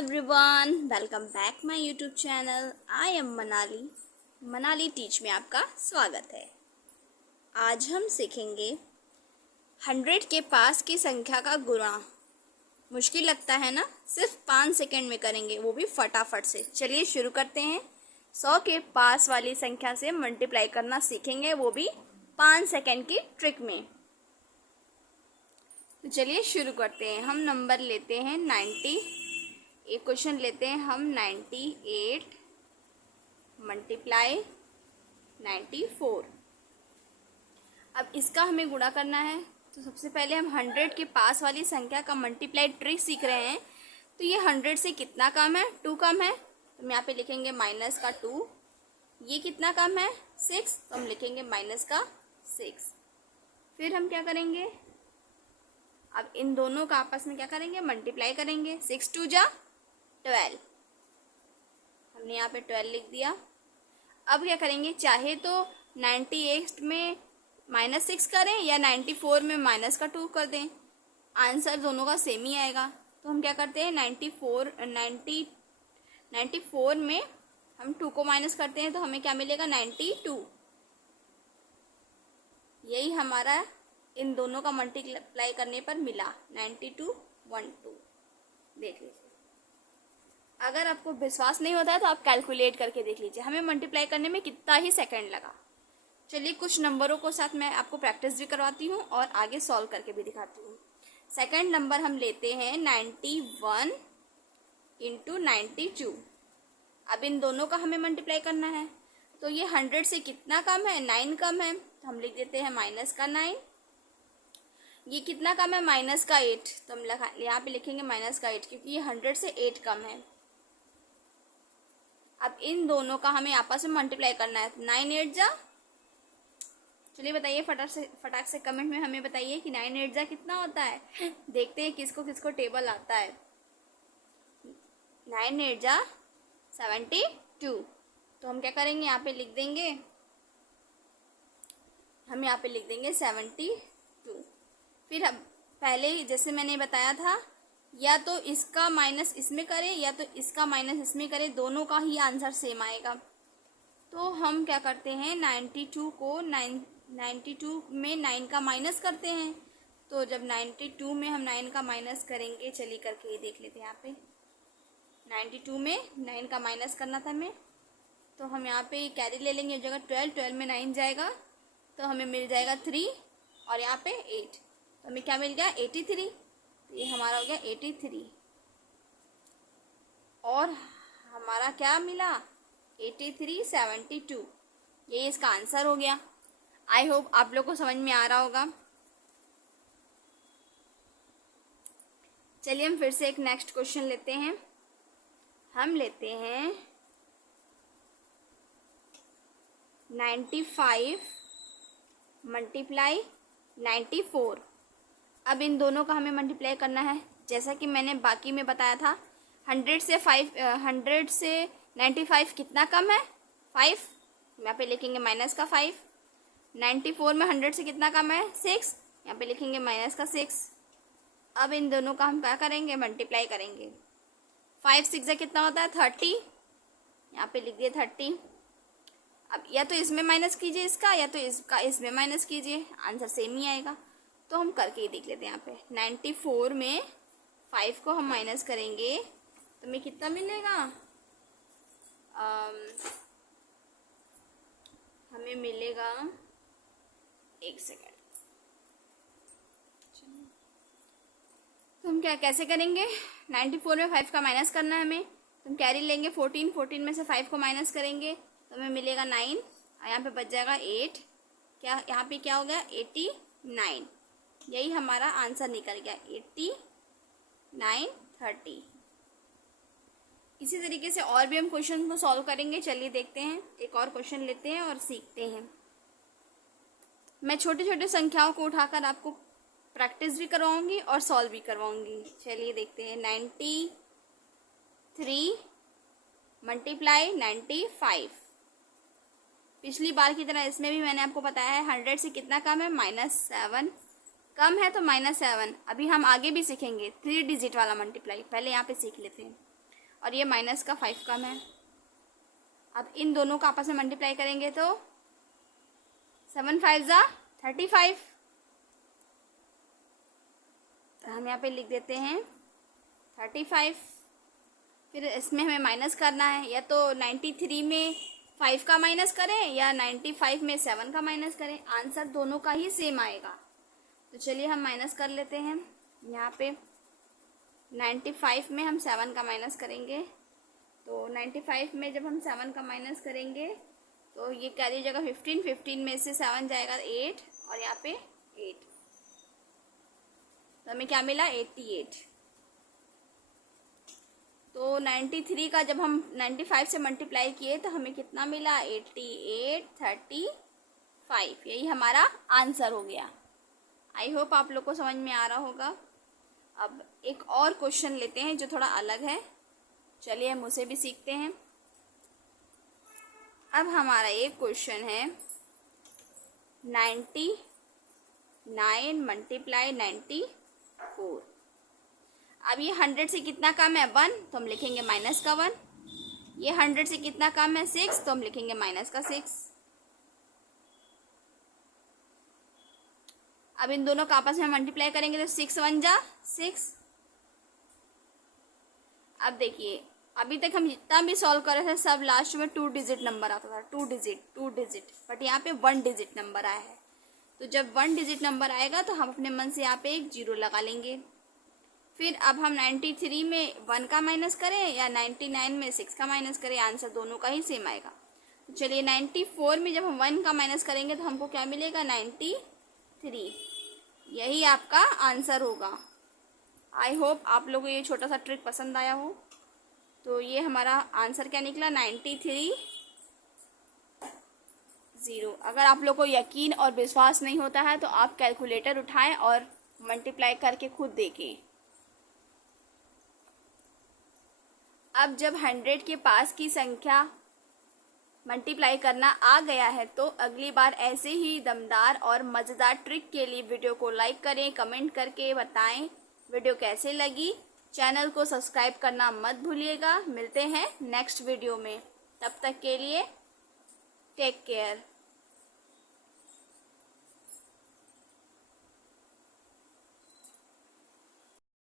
Everyone, welcome back my YouTube channel. I am Manali teach में आपका स्वागत है। आज हम सीखेंगे 100 के पास की संख्या का गुणा। मुश्किल लगता है ना? सिर्फ 5 सेकंड में करेंगे, वो भी फटाफट से। चलिए शुरू करते हैं। 100 के पास वाली संख्या से मल्टीप्लाई करना सीखेंगे, वो भी 5 सेकंड की ट्रिक में। तो चलिए शुरू करते हैं। हम नंबर लेते हैं 90। एक क्वेश्चन लेते हैं हम 98 मल्टीप्लाई 94। अब इसका हमें गुणा करना है, तो सबसे पहले हम 100 के पास वाली संख्या का मल्टीप्लाई ट्रिक सीख रहे हैं। तो ये 100 से कितना कम है? 2 कम है, तो हम यहाँ पे लिखेंगे माइनस का 2। ये कितना कम है? 6, तो हम लिखेंगे माइनस का 6। फिर हम क्या करेंगे? अब इन दोनों का आपस में क्या करेंगे? मल्टीप्लाई करेंगे। 6 2 जा 12, हमने यहाँ पे 12 लिख दिया। अब क्या करेंगे? चाहे तो 98 में -6 करें या 94 में माइनस का 2 कर दें, आंसर दोनों का सेम ही आएगा। तो हम क्या करते हैं? 94 में हम 2 को माइनस करते हैं, तो हमें क्या मिलेगा? 92। यही हमारा इन दोनों का मल्टीप्लाई करने पर मिला 92 12। देख लीजिए। अगर आपको विश्वास नहीं होता है तो आप कैलकुलेट करके देख लीजिए हमें मल्टीप्लाई करने में कितना ही सेकंड लगा। चलिए कुछ नंबरों को साथ मैं आपको प्रैक्टिस भी करवाती हूँ और आगे सॉल्व करके भी दिखाती हूँ। सेकंड नंबर हम लेते हैं 91 इंटू 92। अब इन दोनों का हमें मल्टीप्लाई करना है, तो ये 100 से कितना कम है? 9 कम है, तो हम लिख देते हैं माइनस का 9। ये कितना कम है? माइनस का 8, तो हम यहाँ पे लिखेंगे माइनस का 8, क्योंकि ये 100 से 8 कम है। अब इन दोनों का हमें आपस में मल्टीप्लाई करना है। 9 8 जा, चलिए बताइए फटाक से कमेंट में हमें बताइए कि 9 8 जा कितना होता है। देखते हैं किसको किसको टेबल आता है। 9 8 जा 72, तो हम क्या करेंगे? यहाँ पे लिख देंगे, हम यहाँ पे लिख देंगे 72। फिर अब पहले जैसे मैंने बताया था, या तो इसका माइनस इसमें करें या तो इसका माइनस इसमें करें, दोनों का ही आंसर सेम आएगा। तो हम क्या करते हैं? 92 में 9 का माइनस करते हैं। तो जब 92 में हम 9 का माइनस करेंगे, चलिए करके ये देख लेते हैं। यहाँ पे 92 में 9 का माइनस करना था हमें, तो हम यहाँ पे कैरी ले लेंगे जगह 12 में 9 जाएगा, तो हमें मिल जाएगा 3 और यहाँ पे 8, तो हमें क्या मिल गया? 83। तो ये हमारा हो गया 83। और हमारा क्या मिला? 83 72। ये इसका आंसर हो गया। आई होप आप लोग को समझ में आ रहा होगा। चलिए हम फिर से एक नेक्स्ट क्वेश्चन लेते हैं। हम लेते हैं 95 मल्टीप्लाई 94। अब इन दोनों का हमें मल्टीप्लाई करना है, जैसा कि मैंने बाकी में बताया था। 100 से 95 कितना कम है? 5, यहाँ पे लिखेंगे माइनस का 5। 94 में 100 से कितना कम है? 6, यहाँ पे लिखेंगे माइनस का 6। अब इन दोनों का हम क्या करेंगे? मल्टीप्लाई करेंगे। 5 6 कितना होता है? 30, यहाँ पे लिख दिए 30। अब या तो इसमें माइनस कीजिए इसका, या तो इसका इसमें माइनस कीजिए, आंसर सेम ही आएगा। तो हम करके ही देख लेते हैं। यहाँ पे 94 में 5 को हम माइनस करेंगे, तो हमें कितना मिलेगा? हमें मिलेगा, एक सेकेंड, तो हम कैसे करेंगे? 94 में 5 का माइनस करना है हमें, तो हम कैरी लेंगे 14 में से 5 को माइनस करेंगे, तो हमें मिलेगा 9 और यहाँ पे बच जाएगा 8। क्या यहाँ पे क्या हो गया? 89। यही हमारा आंसर निकल गया, 89 30। इसी तरीके से और भी हम क्वेश्चन को सॉल्व करेंगे। चलिए देखते हैं, एक और क्वेश्चन लेते हैं और सीखते हैं। मैं छोटे छोटे संख्याओं को उठाकर आपको प्रैक्टिस भी करवाऊंगी और सॉल्व भी करवाऊंगी। चलिए देखते हैं। 93 मल्टीप्लाई 95। पिछली बार की तरह इसमें भी मैंने आपको बताया है 100 से कितना कम है? -7 कम है, तो -7। अभी हम आगे भी सीखेंगे 3 डिजिट वाला मल्टीप्लाई, पहले यहाँ पे सीख लेते हैं। और ये माइनस का 5 कम है। अब इन दोनों का आपस में मल्टीप्लाई करेंगे तो 7 5 जा 35। तो हम यहाँ पे लिख देते हैं 35। फिर इसमें हमें माइनस करना है, या तो 93 में 5 का माइनस करें या 95 में 7 का माइनस करें, आंसर दोनों का ही सेम आएगा। तो चलिए हम माइनस कर लेते हैं। यहाँ पे 95 में हम 7 का माइनस करेंगे, तो 95 में जब हम 7 का माइनस करेंगे तो ये कैरी जगह 15, 15 में से 7 जाएगा 8 और यहाँ पे 8, तो हमें क्या मिला 88। तो 93 का जब हम 95 से मल्टीप्लाई किए तो हमें कितना मिला 88 35। यही हमारा आंसर हो गया। आई होप आप लोग को समझ में आ रहा होगा। अब एक और क्वेश्चन लेते हैं जो थोड़ा अलग है, चलिए हम उसे भी सीखते हैं। अब हमारा एक क्वेश्चन है 99 मल्टीप्लाई 94। अब ये 100 से कितना कम है 1, तो हम लिखेंगे माइनस का 1। ये 100 से कितना कम है 6, तो हम लिखेंगे माइनस का 6। अब इन दोनों का आपस में मल्टीप्लाई करेंगे तो 6 1 जा 6। अब देखिए अभी तक हम जितना भी सॉल्व कर रहे थे सब लास्ट में 2 डिजिट नंबर आता था, 2 डिजिट, बट यहाँ पे 1 डिजिट नंबर आया है। तो जब 1 डिजिट नंबर आएगा तो हम अपने मन से यहाँ पे एक 0 लगा लेंगे। फिर अब हम 93 में 1 का माइनस करें या 99 में 6 का माइनस करें, आंसर दोनों का ही सेम आएगा। तो चलिए 94 में जब हम 1 का माइनस करेंगे तो हमको क्या मिलेगा 93। यही आपका आंसर होगा। आई होप आप लोगों को ये छोटा सा ट्रिक पसंद आया हो। तो ये हमारा आंसर क्या निकला 93 0। अगर आप लोग को यकीन और विश्वास नहीं होता है तो आप कैलकुलेटर उठाएं और मल्टीप्लाई करके खुद देखें। अब जब 100 के पास की संख्या मल्टीप्लाई करना आ गया है तो अगली बार ऐसे ही दमदार और मज़ेदार ट्रिक के लिए वीडियो को लाइक करें, कमेंट करके बताएं वीडियो कैसे लगी। चैनल को सब्सक्राइब करना मत भूलिएगा। मिलते हैं नेक्स्ट वीडियो में, तब तक के लिए टेक केयर।